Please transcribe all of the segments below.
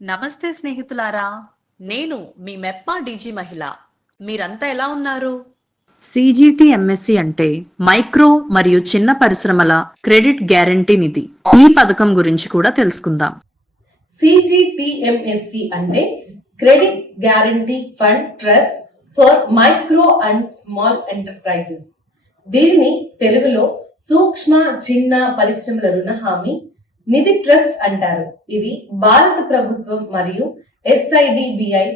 నమస్తే స్నేహితులారా, నేను మీ మెప్పా డీజీ మహిళ. మీరంతా ఎలా ఉన్నారు? CGTMSC అంటే మైక్రో మరియు చిన్న పరిశ్రమల క్రెడిట్ గ్యారంటీ నిధి. ఈ పథకం గురించి కూడా తెలుసుకుందాం. CGTMSC అంటే credit guarantee fund trust for micro and small enterprises. దీనిని తెలుగులో సూక్ష్మ చిన్న పరిశ్రమల రుణ హామీ నిధి ట్రస్ట్ అంటారు. ఇది భారత ప్రభుత్వం మరియు SIDBI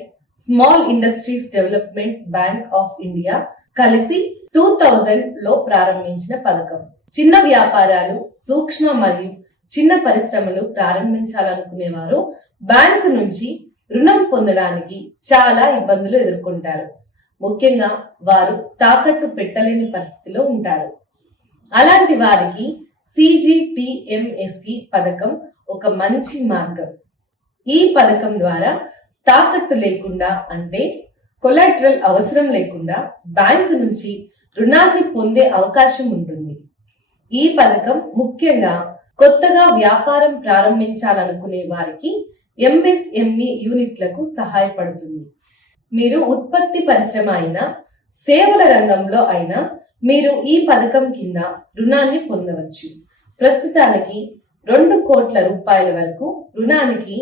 small industries development bank of India కలిసి 2000లో ప్రారంభించిన పథకం. చిన్న వ్యాపారాలు, సూక్ష్మ మరియు చిన్న పరిశ్రమలు ప్రారంభించాలనుకునేవారు బ్యాంకు నుంచి రుణం పొందడానికి చాలా ఇబ్బందులు ఎదుర్కొంటారు. ముఖ్యంగా వారు తాకట్టు పెట్టలేని పరిస్థితిలో ఉంటారు. అలాంటి వారికి CGTMSC పథకం ఒక మంచి మార్గం. ఈ పథకం ద్వారా తాకట్టు లేకుండా, అంటే కొలాటరల్ అవసరం లేకుండా బ్యాంకు నుంచి రుణాన్ని పొందే అవకాశం ఉంటుంది. ఈ పథకం ముఖ్యంగా కొత్తగా వ్యాపారం ప్రారంభించాలనుకునే వారికి MSME యూనిట్లకు సహాయపడుతుంది. మీరు ఉత్పత్తి పరిశ్రమ అయినా, సేవల రంగంలో అయినా మీరు ఈ పథకం కింద రుణాన్ని పొందవచ్చు. ప్రస్తుతానికి 2 కోట్ల రూపాయల వరకు రుణానికి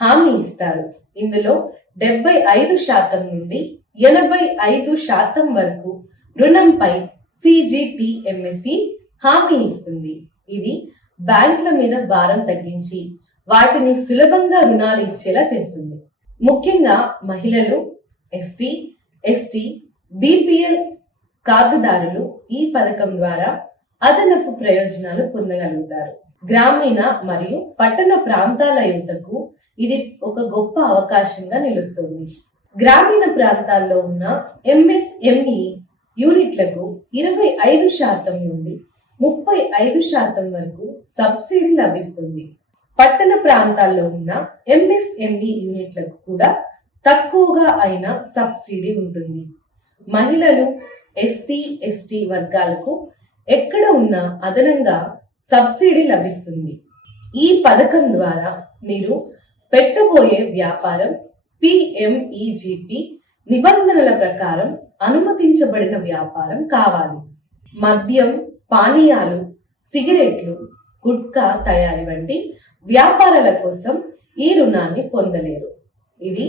హామీ ఇస్తారు. ఇందులో 75% నుండి 85% వరకు రుణంపై CGTMSC హామీ ఇస్తుంది. ఇది బ్యాంకుల మీద భారం తగ్గించి వాటిని సులభంగా రుణాలు ఇచ్చేలా చేస్తుంది. ముఖ్యంగా మహిళలు, SC, ST, BPL కార్డుదారులు ఈ పథకం ద్వారా అదనపు ప్రయోజనాలు పొందగలుగుతారు. గ్రామీణ మరియు పట్టణ ప్రాంతాల యువతకు ఇది ఒక గొప్ప అవకాశంగా నిలుస్తుంది. గ్రామీణ ప్రాంతాల్లో ఉన్న MSME యూనిట్లకు 25% నుండి 35% వరకు సబ్సిడీ లభిస్తుంది. పట్టణ ప్రాంతాల్లో ఉన్న MSME యూనిట్లకు కూడా తక్కువగా అయిన సబ్సిడీ ఉంటుంది. మహిళలు, SC, ST వర్గాలకు ఎక్కడ ఉన్నా అదనంగా సబ్సిడీ లభిస్తుంది. ఈ పథకం ద్వారా మీరు పెట్టబోయే వ్యాపారం PMEGP నిబంధనల ప్రకారం అనుమతించబడిన వ్యాపారం కావాలి. మద్యం, పానీయాలు, సిగరెట్లు, గుట్కా తయారీ వంటి వ్యాపారాల కోసం ఈ రుణాన్ని పొందలేరు. ఇది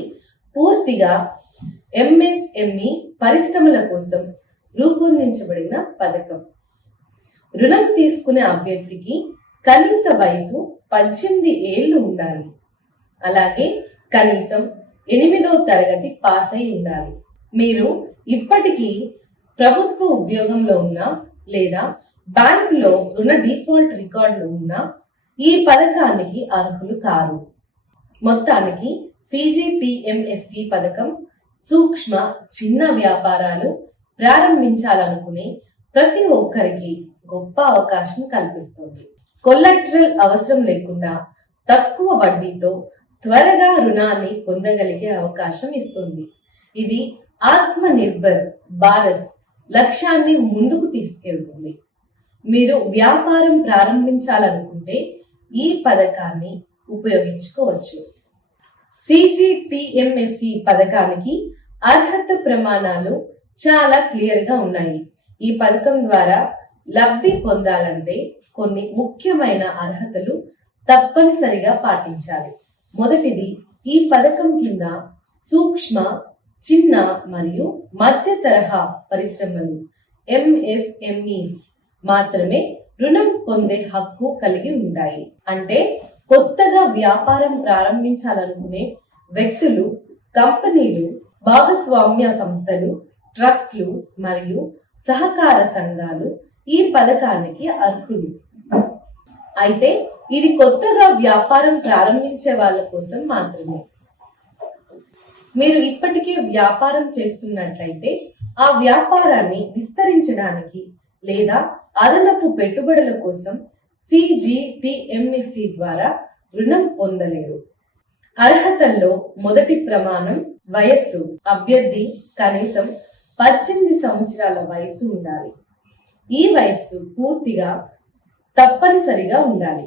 పూర్తిగా MSME పరిశ్రమల కోసం రూపొందించబడిన పథకం. రుణం తీసుకునే అభ్యర్థికి కనీస వయసు 18 ఏళ్లు ఉండాలి. అలాగే కనీసం 8వ తరగతి పాస్ అయి ఉండాలి. మీరు ఇప్పటికీ ప్రభుత్వ ఉద్యోగంలో ఉన్నా లేదా బ్యాంకులో రుణ డిఫాల్ట్ రికార్డులు ఉన్నా ఈ పథకానికి అర్హులు కారు. మొత్తానికి CGTMSC పథకం సూక్ష్మ చిన్న వ్యాపారాలు ప్రారంభించాలనుకునే ప్రతి ఒక్కరికి గొప్ప అవకాశం కల్పిస్తుంది. కొలాటరల్ అవసరం లేకుండా తక్కువ వడ్డీతో త్వరగా రుణాన్ని పొందగలిగే అవకాశం ఇస్తుంది. ఇది ఆత్మనిర్భర్ భారత్ లక్ష్యాన్ని ముందుకు తీసుకెళ్తుంది. మీరు వ్యాపారం ప్రారంభించాలనుకుంటే ఈ పథకాన్ని ఉపయోగించుకోవచ్చు. CGTMSC పథకానికి అర్హత ప్రమాణాలు చాలా క్లియర్ గా ఉన్నాయి. ఈ పథకం ద్వారా లబ్ధి పొందాలంటే కొన్ని ముఖ్యమైన అర్హతలు తప్పనిసరిగా పాటించాలి. మొదటిది, ఈ పథకం కింద సూక్ష్మ, చిన్న మరియు మధ్య తరహా పరిశ్రమలు MSMEs మాత్రమే రుణం పొందే హక్కు కలిగి ఉంటాయి. అంటే కొత్తగా వ్యాపారం ప్రారంభించాలనుకునే వ్యక్తులు, కంపెనీలు, భాగస్వామ్య సంస్థలు, ట్రస్ట్లు మరియు సహకార సంఘాలు ఈ పథకానికి అర్హులు. అయితే ఇది కొత్తగా వ్యాపారం ప్రారంభించే వాళ్ళ కోసం మాత్రమే. మీరు ఇప్పటికే వ్యాపారం చేస్తున్నట్లయితే ఆ వ్యాపారాన్ని విస్తరించడానికి లేదా అదనపు పెట్టుబడుల కోసం CGTMSC ద్వారా రుణం పొందలేరు. అర్హతల్లో మొదటి ప్రమాణం వయస్సు. అభ్యర్థి కనీసం 18 సంవత్సరాల వయసు ఉండాలి. ఈ వయస్సు పూర్తిగా తప్పనిసరిగా ఉండాలి.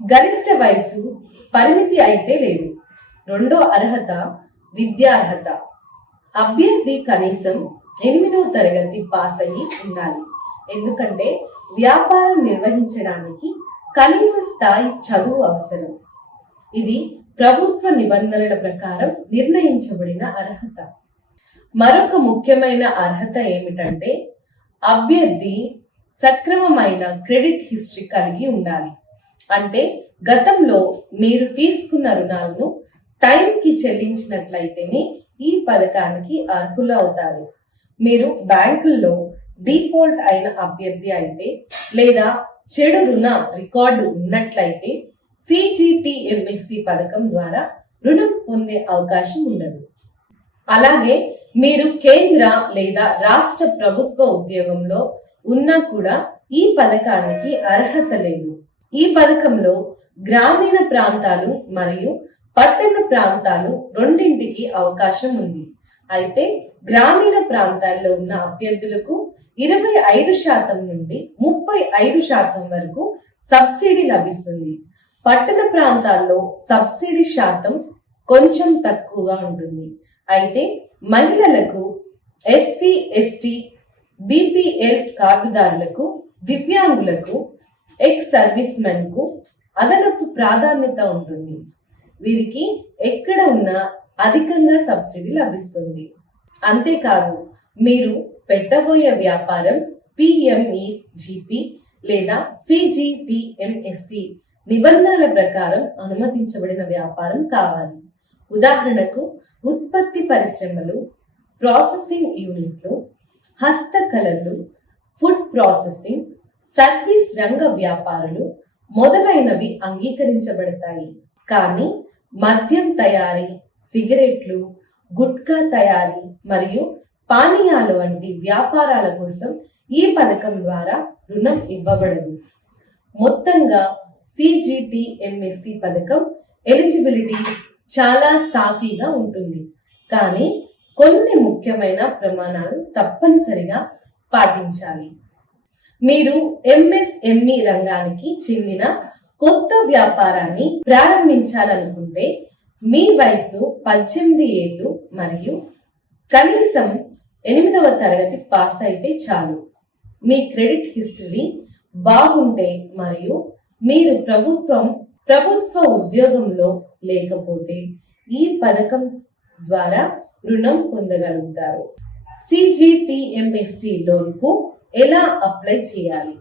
గరిష్ట వయసు పరిమితి అయితే లేదు. రెండో అర్హత విద్యార్హత. అభ్యర్థి కనీసం 8వ తరగతి పాస్ అయ్యి ఉండాలి. ఎందుకంటే వ్యాపారం నిర్వహించడానికి కనీస స్థాయి చదువు అవసరం. ఇది ప్రభుత్వ నిబంధనల ప్రకారం నిర్ణయించబడిన అర్హత. మరొక ముఖ్యమైన అర్హత ఏమిటంటే అభ్యర్థి సక్రమమైన క్రెడిట్ హిస్టరీ కలిగి ఉండాలి. అంటే గతంలో మీరు తీసుకున్న రుణాలను టైంకి చెల్లించినట్లయితేనే ఈ పథకానికి అర్హులవుతారు. మీరు బ్యాంకుల్లో డిఫాల్ట్ అయిన అభ్యర్థి అయితే లేదా చెడు రుణ రికార్డు ఉన్నట్లయితే సిజిటిఎంఎస్సి పథకం ద్వారా రుణం పొందే అవకాశం ఉండదు. అలాగే మీరు కేంద్ర లేదా రాష్ట్ర ప్రభుత్వ ఉద్యోగంలో ఉన్నా కూడా ఈ పథకానికి అర్హత లేదు. ఈ పథకంలో గ్రామీణ ప్రాంతాలు మరియు పట్టణ ప్రాంతాలు రెండింటికి అవకాశం ఉంది. అయితే గ్రామీణ ప్రాంతాల్లో ఉన్న అభ్యర్థులకు 25% నుండి 35% వరకు సబ్సిడీ లభిస్తుంది. పట్టణ ప్రాంతాల్లో సబ్సిడీ శాతం కొంచెం తక్కువగా ఉంటుంది. అయితే మహిళలకు, ఎస్సీ, ఎస్టీ, బిపిఎల్ కార్డుదారులకు, దివ్యాంగులకు, ఎక్స్ సర్వీస్ మెన్ కు అదనపు ప్రాధాన్యత ఉంటుంది. వీరికి ఎక్కడ ఉన్నా అధికంగా సబ్సిడీ లభిస్తుంది. అంతేకాదు మీరు పెట్టబోయే వ్యాపారం పిఎంఈజీపీ లేదా సిజిటిఎంఎస్సి నిబంధనల ప్రకారం అనుమతించబడిన వ్యాపారం కావాలి. ఉదాహరణకు ఉత్పత్తి పరిశ్రమలు, ప్రాసెసింగ్ యూనిట్లు, హస్తకళలు, ఫుడ్ ప్రాసెసింగ్, సర్వీస్ రంగ వ్యాపారులు మొదలైనవి అంగీకరించబడతాయి. కానీ మద్యం తయారీ, సిగరెట్లు, గుట్కా తయారీ మరియు పానీయాలు వంటి వ్యాపారాల కోసం ఈ పథకం ద్వారా రుణం ఇవ్వబడదు. మొత్తంగా సిజిటిఎంఎస్సి పథకం ఎలిజిబిలిటీ చాలా సాఫీగా ఉంటుంది. కానీ కొన్ని ముఖ్యమైన ప్రమాణాలు తప్పనిసరిగా పాటించాలి. మీరు ఎంఎస్ఎంఈ రంగానికి చెందిన కొత్త వ్యాపారాన్ని ప్రారంభించాలనుకుంటే మీ వయసు 18 ఏళ్ళు మరియు కనీసం 8వ తరగతి పాస్ అయితే చాలు. మీ క్రెడిట్ హిస్టరీ బాగుంటే మరియు మీరు ప్రభుత్వ ఉద్యోగంలో లేకపోతే ఈ పథకం ద్వారా రుణం పొందగలుగుతారు. సిజిటిఎంఎస్సి లోన్ కు ఎలా అప్లై చేయాలి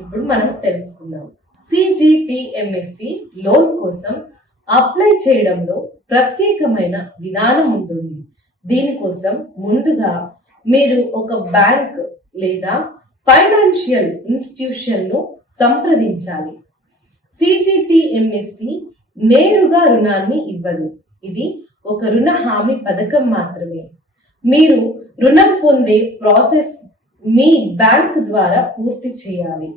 ఇప్పుడు మనం తెలుసుకుందాం. సిజిటిఎంఎస్సి లోన్ కోసం అప్లై చేయడంలో ప్రత్యేకమైన విధానం ఉంటుంది. దీనికోసం ముందుగా మీరు ఒక బ్యాంక్ లేదా ఫైనాన్షియల్ ఇన్స్టిట్యూషన్ ను సంప్రదించాలి. సిజిటిఎంఎస్సి నేరుగా రుణాన్ని ఇవ్వదు. ఇది ఒక రుణ హామీ పథకం మాత్రమే. మీరు రుణం పొందే ప్రాసెస్ మీ బ్యాంక్ ద్వారా పూర్తి చేయాలి.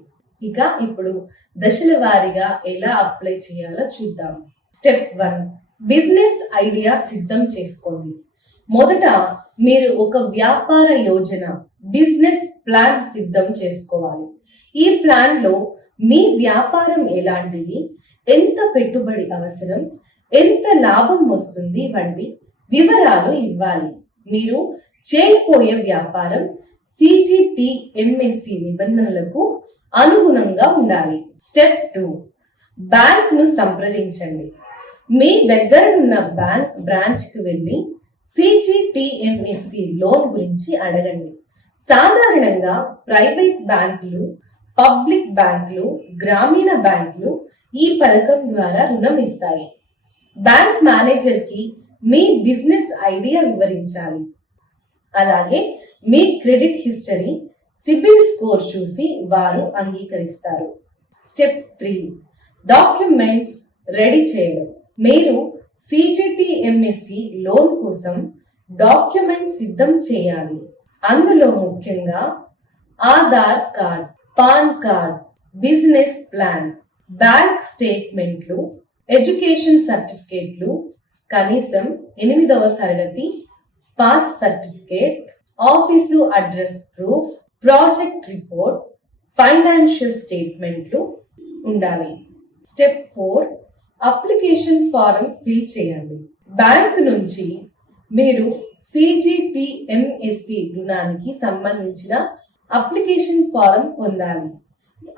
ఇప్పుడు దశల వారీగా ఎలా అప్లై చేయాలో చూద్దాం. స్టెప్ 1, బిజినెస్ ఐడియా సిద్ధం చేసుకోండి. మొదట మీరు ఒక వ్యాపార యోజన, బిజినెస్ ప్లాన్ సిద్ధం చేసుకోవాలి. ఈ ప్లాన్ లో మీ వ్యాపారం ఎలాంటిది, ఎంత పెట్టుబడి అవసరం, ఎంత లాభం వస్తుంది వంటి వివరాలు ఇవ్వాలి. మీరు చేయబోయే వ్యాపారం సిజిటిఎంఎస్సి నిబంధనలకు అనుగుణంగా ఉండాలి. స్టెప్ 2, బ్యాంక్ ను సంప్రదించండి. మీ దగ్గర ఉన్న బ్యాంక్ బ్రాంచ్ కు వెళ్ళి సిజిటిఎంఎస్సి లోన్ గురించి అడగండి. సాధారణంగా ప్రైవేట్ బ్యాంకులు, పబ్లిక్ బ్యాంకులు, గ్రామీణ బ్యాంకులు ఈ పథకం ద్వారా రుణం ఇస్తాయి. బ్యాంక్ మేనేజర్ కి మీ బిజినెస్ ఐడియా వివరించాలి. అలాగే మీ క్రెడిట్ హిస్టరీ, సిబిల్ స్కోర్ చూసి వారు అంగీకరిస్తారు. స్టెప్ 3, డాక్యుమెంట్స్ రెడీ చేయడం. మీరు సిజిటిఎంఎస్సి లోన్ కోసం డాక్యుమెంట్ సిద్ధం చేయాలి. అందులో ముఖ్యంగా Aadhaar card, pan card, business plan, bank స్టేట్మెంట్లు, ఎడ్యుకేషన్ సర్టిఫికేట్లు, కనీసం 8వ తరగతి pass certificate, office address proof, project report, financial స్టేట్మెంట్లు ఉండాలి. స్టెప్ 4, అప్లికేషన్ ఫారం ఫిల్ చేయండి. బ్యాంక్ నుంచి మీరు CGTMSE రుణానికి సంబంధించిన అప్లికేషన్ ఫారం పొందాలి.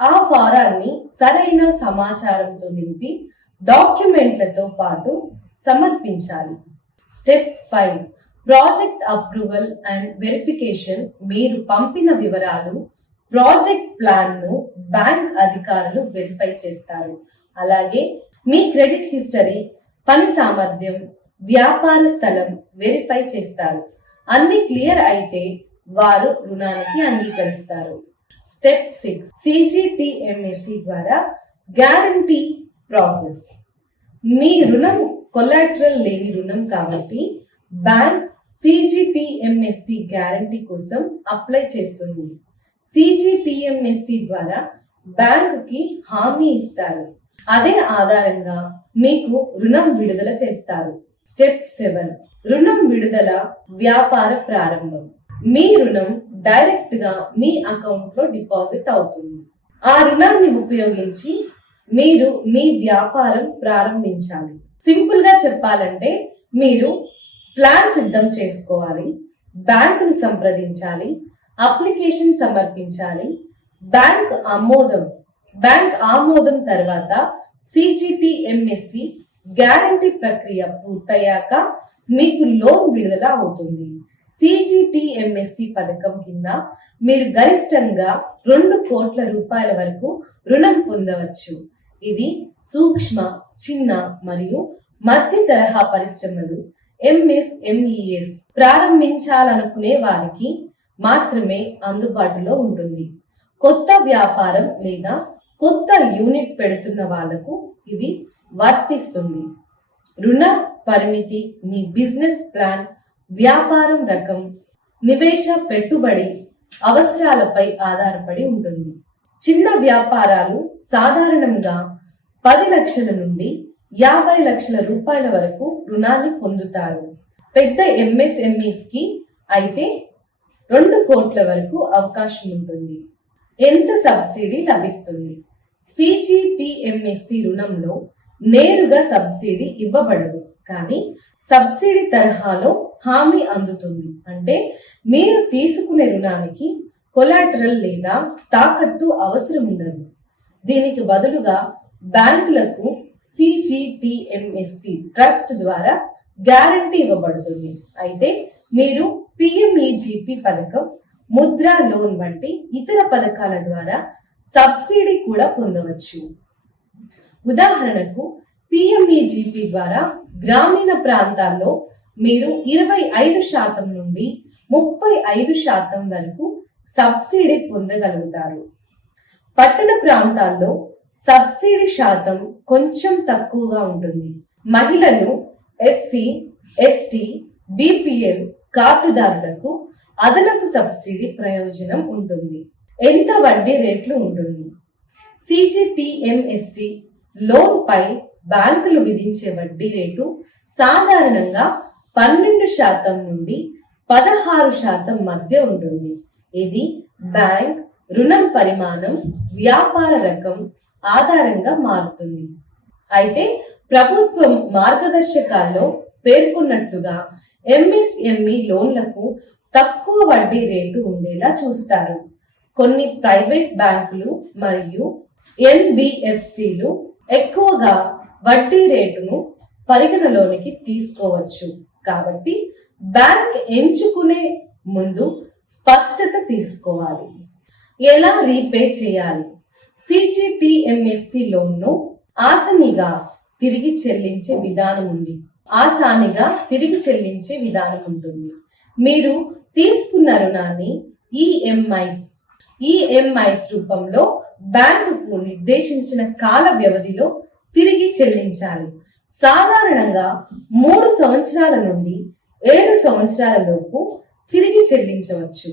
ఆ ఫారాన్ని సరైన సమాచారంతో నింపి డాక్యుమెంట్లతో పాటు సమర్పించాలి. Step 5 project approval and verification. మీరు పంపిన వివరాలు, ప్రాజెక్ట్ ప్లాన్ ను బ్యాంక్ అధికారులు వెరిఫై చేస్తారు. అలాగే మీ క్రెడిట్ హిస్టరీ, పని సామర్థ్యం, వ్యాపార స్థలం వెరిఫై చేస్తారు. అన్ని క్లియర్ అయితే వారు రుణానికి అంగీకరిస్తారు. స్టెప్ 6 CGTMSE ద్వారా గ్యారంటీ ప్రాసెస్. మీ రుణం కొలాటరల్ లేని రుణం కాబట్టి బ్యాంక్ CGTMSE గ్యారంటీ కోసం అప్లై చేస్తుంది. CGTMSE ద్వారా బ్యాంకుకి హామీ ఇస్తారు. అదే ఆధారంగా మీకు రుణం విడుదల చేస్తారు. స్టెప్ 7 రుణం విడుదల, వ్యాపార ప్రారంభం. మీ రుణం డైరెక్ట్ గా మీ అకౌంట్ లో డిపాజిట్ అవుతుంది. ఆ రుణాన్ని ఉపయోగించి మీరు మీ వ్యాపారం ప్రారంభించాలి. సింపుల్ గా చెప్పాలంటే మీరు ప్లాన్ సిద్ధం చేసుకోవాలి, బ్యాంకును సంప్రదించాలి, అప్లికేషన్ సమర్పించాలి, బ్యాంక్ ఆమోదం తర్వాత CGTMSE గ్యారంటీ ప్రక్రియ పూర్తయ్యాక మీకు లోన్ విడుదల అవుతుంది. CGTMSE పథకం కింద మీరు గరిష్టంగా 2 కోట్ల రూపాయల వరకు రుణం పొందవచ్చు. ఇది సూక్ష్మ, చిన్న మరియు మధ్య తరహా పరిశ్రమలు MSMES ప్రారంభించాలనుకునే వారికి మాత్రమే అందుబాటులో ఉంటుంది. కొత్త వ్యాపారం లేదా కొత్త యూనిట్ పెడుతున్న వాళ్లకు ఇది వర్తిస్తుంది. రుణ పరిమితి మీ బిజినెస్ ప్లాన్, వ్యాపారం రకం, నివేశ పెట్టుబడి అవసరాలపై ఆధారపడి ఉంటుంది. చిన్న వ్యాపారాలు సాధారణంగా 10 లక్షల నుండి 50 లక్షల రూపాయల వరకు రుణాన్ని పొందుతారు. పెద్ద MSMEs కి అయితే 2 కోట్ల వరకు అవకాశం ఉంటుంది. ఎంత సబ్సిడీ లభిస్తుంది? CGTMSE రుణంలో నేరుగా సబ్సిడీ ఇవ్వబడదు, కానీ సబ్సిడీ తరహాలో హామీ అందుతుంది. అంటే మీరు తీసుకునే రుణానికి కొలాటరల్ లేదా తాకట్టు అవసరం ఉండదు. దీనికి బదులుగా బ్యాంకులకు CGTMSE ట్రస్ట్ ద్వారా గ్యారంటీ ఇవ్వబడుతుంది. అయితే మీరు PMEGP పథకం, ముద్రా లోన్ వంటి ఇతర పథకాల ద్వారా సబ్సిడీ కూడా పొందవచ్చు. ఉదాహరణకు PMEGP ద్వారా గ్రామీణ ప్రాంతాల్లో మీరు 25% నుండి 35% వరకు సబ్సిడీ పొందగలుగుతారు. పట్టణ ప్రాంతాల్లో సబ్సిడీ శాతం కొంచెం తక్కువగా ఉంటుంది. మహిళలు, SC, ST, BPL కార్డుదారులకు అదనపు సబ్సిడీ ప్రయోజనం ఉంటుంది. ఎంత వడ్డీ రేట్లు ఉంటుంది? CGTMSE లోన్ పై బ్యాంకులు విధించే వడ్డీ రేటు సాధారణంగా 12% నుండి 16% మధ్య ఉంటుంది. ఇది బ్యాంక్ రుణం పరిమాణం, వ్యాపార రకం ఆధారంగా మారుతుంది. అయితే ప్రభుత్వం మార్గదర్శకాల్లో పేర్కొన్నట్లుగా MSME లోన్లకు తక్కువ వడ్డీ రేటు ఉండేలా చూస్తారు. కొన్ని ప్రైవేట్ బ్యాంకులు మరియు NBFCలు ఎక్కువగా వడ్డీ రేటును పరిగణలోనికి తీసుకోవచ్చు. కాబట్టి బ్యాంక్ ఎంచుకునే ముందు స్పష్టత తీసుకోవాలి. ఎలా రీపే చేయాలి? CGTMSE లోన్ను ఆసానిగా తిరిగి చెల్లించే విధానం ఉంటుంది. మీరు తీసుకున్న రుణాన్ని EMIs రూపంలో బ్యాంకుకు నిర్దేశించిన కాల వ్యవధిలో తిరిగి చెల్లించాలి. సాధారణంగా 3 సంవత్సరాల నుండి 7 సంవత్సరాల లోపు తిరిగి చెల్లించవచ్చు.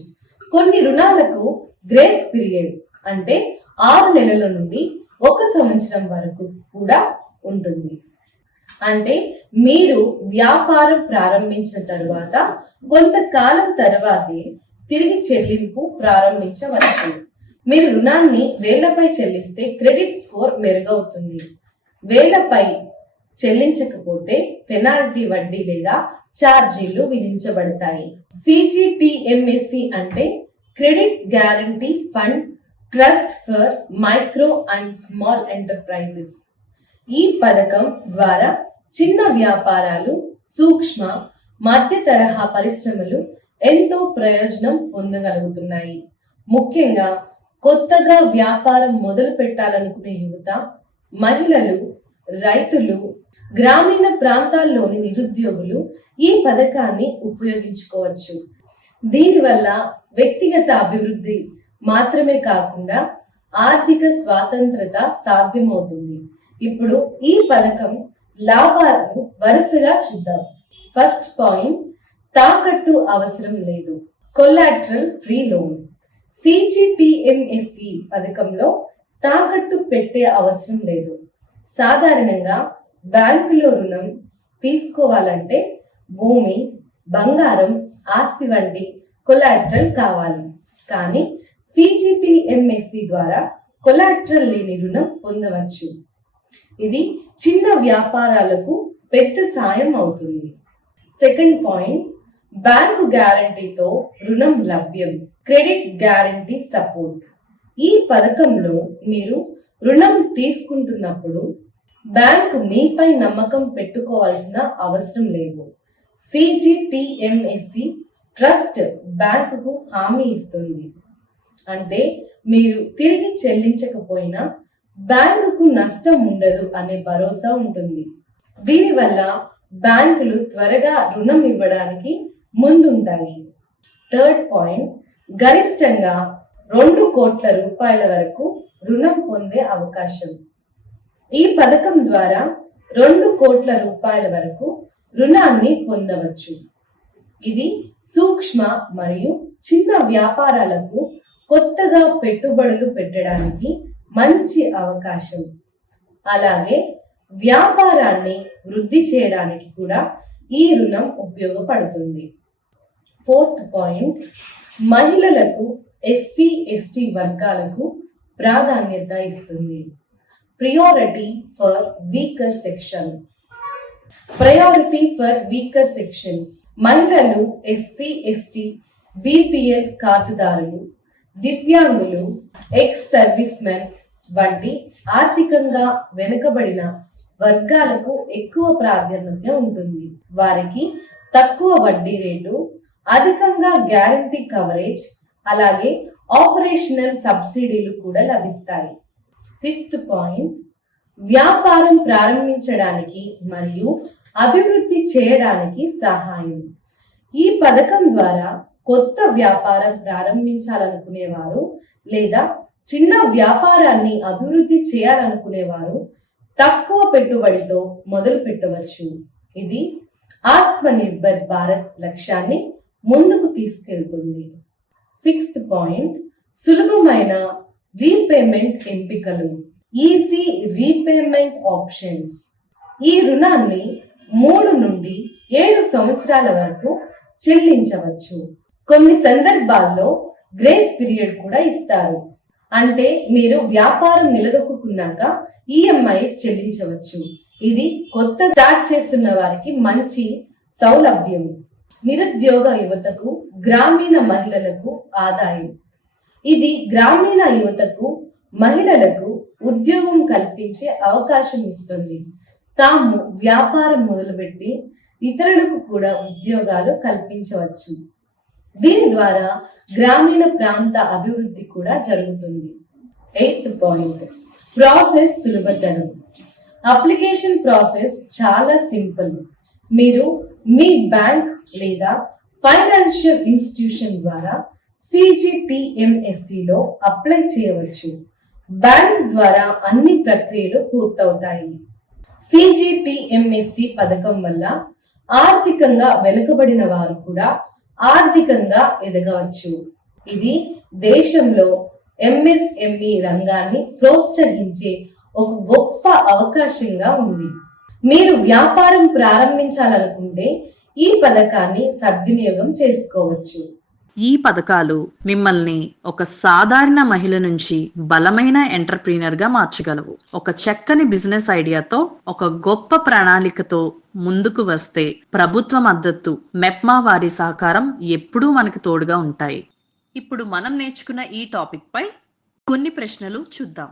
కొన్ని రుణాలకు గ్రేస్ పీరియడ్ అంటే 6 నెలల నుండి 1 సంవత్సరం వరకు కూడా ఉంటుంది. అంటే మీరు వ్యాపారం ప్రారంభించిన తరువాత కొంతకాలం తర్వాతే తిరిగి చెల్లింపు ప్రారంభించవచ్చు. మీరు రుణాన్ని వేళ్లపై చెల్లిస్తే క్రెడిట్ స్కోర్ మెరుగవుతుంది. వేళ్లపై చెల్లించకపోతే పెనాల్టీ వడ్డీ లేదా ఛార్జీలు విధించబడతాయి. సిజిటిఎంఎస్సి అంటే credit guarantee fund trust for micro and small enterprises. ఈ పథకం ద్వారా చిన్న వ్యాపారాలు, సూక్ష్మ మధ్య తరహా పరిశ్రమలు ఎంతో ప్రయోజనం పొందగలుగుతున్నాయి. ముఖ్యంగా కొత్తగా వ్యాపారం మొదలు పెట్టాలనుకునే యువత, మహిళలు, రైతులు, గ్రామీణ ప్రాంతాల్లోని నిరుద్యోగులు ఈ పథకాన్ని ఉపయోగించుకోవచ్చు. దీనివల్ల వ్యక్తిగత అభివృద్ధి మాత్రమే కాకుండా ఆర్థిక స్వాతంత్రత సాధ్యమవుతుంది. ఇప్పుడు ఈ పథకం లాభాలను వరుసగా చూద్దాం. ఫస్ట్ పాయింట్, తాకట్టు అవసరం లేదు. Collateral free loan. సిజిటిఎంఎస్సి పథకంలో తాకట్టు పెట్టే అవసరం లేదు. సాధారణంగా బ్యాంకులో రుణం తీసుకోవాలంటే భూమి, బంగారం, ఆస్తి వంటి కొలాటరల్ కావాలి. కానీ సిజిటిఎంఎస్సి ద్వారా కొలాటరల్ లేని రుణం పొందవచ్చు. ఇది చిన్న వ్యాపారాలకు పెద్ద సాయం అవుతుంది. సెకండ్ పాయింట్, బ్యాంకు గ్యారంటీతో రుణం లభ్యం. Credit guarantee support. ఈ పథకంలో మీరు రుణం తీసుకుంటున్నప్పుడు బ్యాంకు మీపై నమ్మకం పెట్టుకోవాల్సిన అవసరం లేదు. సిజిటిఎంఎస్సి ట్రస్ట్ బ్యాంకుకు హామీ ఇస్తుంది. అంటే మీరు తిరిగి చెల్లించకపోయినా బ్యాంకుకు నష్టం ఉండదు అనే భరోసా ఉంటుంది. దీనివల్ల బ్యాంకులు త్వరగా రుణం ఇవ్వడానికి ముందుంటాయి. థర్డ్ పాయింట్, గరిష్టంగా 2 కోట్ల రూపాయల వరకు రుణం పొందే అవకాశం. ఈ పథకం ద్వారా 2 కోట్ల రూపాయల వరకు రుణాన్ని పొందవచ్చు. ఇది సూక్ష్మ మరియు చిన్న వ్యాపారాలకు కొత్తగా పెట్టుబడులు పెట్టడానికి మంచి అవకాశం. అలాగే వ్యాపారాన్ని వృద్ధి చేయడానికి కూడా ఈ రుణం ఉపయోగపడుతుంది. ఫోర్త్ పాయింట్, మహిళలకు, ఎస్సీ ఎస్టీ వర్గాలకు ప్రాధాన్యత ఇస్తుంది. Priority for weaker sections. Priority for weaker sections. మహిళలు, ఎస్సీ ఎస్టీ, బీపీఎల్ కార్డుదారులు, దివ్యాంగులు, ఎక్స్ సర్వీస్ మెన్ వంటి ఆర్థికంగా వెనుకబడిన వర్గాలకు ఎక్కువ ప్రాధాన్యత ఉంటుంది. వారికి తక్కువ వడ్డీ రేటు, అధికంగా గ్యారంటీ కవరేజ్, అలాగే ఆపరేషనల్ సబ్సిడీలు కూడా లభిస్తాయి. ఫిఫ్త్ పాయింట్, వ్యాపారం ప్రారంభించడానికి మరియు అభివృద్ధి చేయడానికి సహాయం. ఈ పథకం ద్వారా కొత్త వ్యాపారం ప్రారంభించాలనుకునేవారు లేదా చిన్న వ్యాపారాన్ని అభివృద్ధి చేయాలనుకునేవారు తక్కువ పెట్టుబడితో మొదలు పెట్టవచ్చు. ఇది ఆత్మనిర్భర్ భారత్ లక్ష్యాన్ని ముందుకు తీసుకెళ్తుంది. సిక్స్త్ పాయింట్, సులభమైన రీపేమెంట్ ఎంపికలు. Easy repayment options. ఈ రుణాన్ని 3 నుండి 7 సంవత్సరాల వరకు చెల్లించవచ్చు. కొన్ని సందర్భాల్లో గ్రేస్ పీరియడ్ కూడా ఇస్తారు. అంటే మీరు వ్యాపారం నిలదొక్కున్నాక ఈఎంఐస్ చెల్లించవచ్చు. ఇది కొత్త స్టార్ట్ చేస్తున్న వారికి మంచి సౌలభ్యం. నిరుద్యోగ యువతకు, గ్రామీణ మహిళలకు ఆదాయం. ఇది గ్రామీణ యువతకు, మహిళలకు ఉద్యోగం కల్పించే అవకాశం ఇస్తుంది. తాము వ్యాపారం మొదలుపెట్టి ఇతరులకు కూడా ఉద్యోగాలు కల్పించవచ్చు. దీని ద్వారా గ్రామీణ ప్రాంత అభివృద్ధి కూడా జరుగుతుంది. ఎయిత్ పాయింట్, ప్రాసెస్ సులభతరం. అప్లికేషన్ ప్రాసెస్ చాలా సింపుల్. మీరు మీ బ్యాంక్ లేదా ఫైనాన్షియల్ ఇన్స్టిట్యూషన్ ద్వారా సిజిటిఎంఎస్సిలో అప్లై చేయవచ్చు. బ్యాంక్ ద్వారా అన్ని ప్రక్రియలు పూర్తవుతాయి. సిజిటిఎంఎస్సి పథకం వల్ల ఆర్థికంగా వెనుకబడిన వారు కూడా ఆర్థికంగా ఎదగవచ్చు. ఇది దేశంలో ఎంఎస్ఎంఈ రంగాన్ని ప్రోత్సహించే ఒక గొప్ప అవకాశంగా ఉంది. మీరు వ్యాపారం ప్రారంభించాలనుకుంటే ఈ పథకాన్ని సద్వినియోగం చేసుకోవచ్చు. ఈ పథకాలు మిమ్మల్ని ఒక సాధారణ మహిళ నుంచి బలమైన ఎంటర్ప్రీనర్ గా మార్చగలవు. ఒక చక్కని బిజినెస్ ఐడియాతో, ఒక గొప్ప ప్రణాళికతో ముందుకు వస్తే ప్రభుత్వ మద్దతు, మెప్మా వారి సహకారం ఎప్పుడూ మనకు తోడుగా ఉంటాయి. ఇప్పుడు మనం నేర్చుకున్న ఈ టాపిక్ పై కొన్ని ప్రశ్నలు చూద్దాం.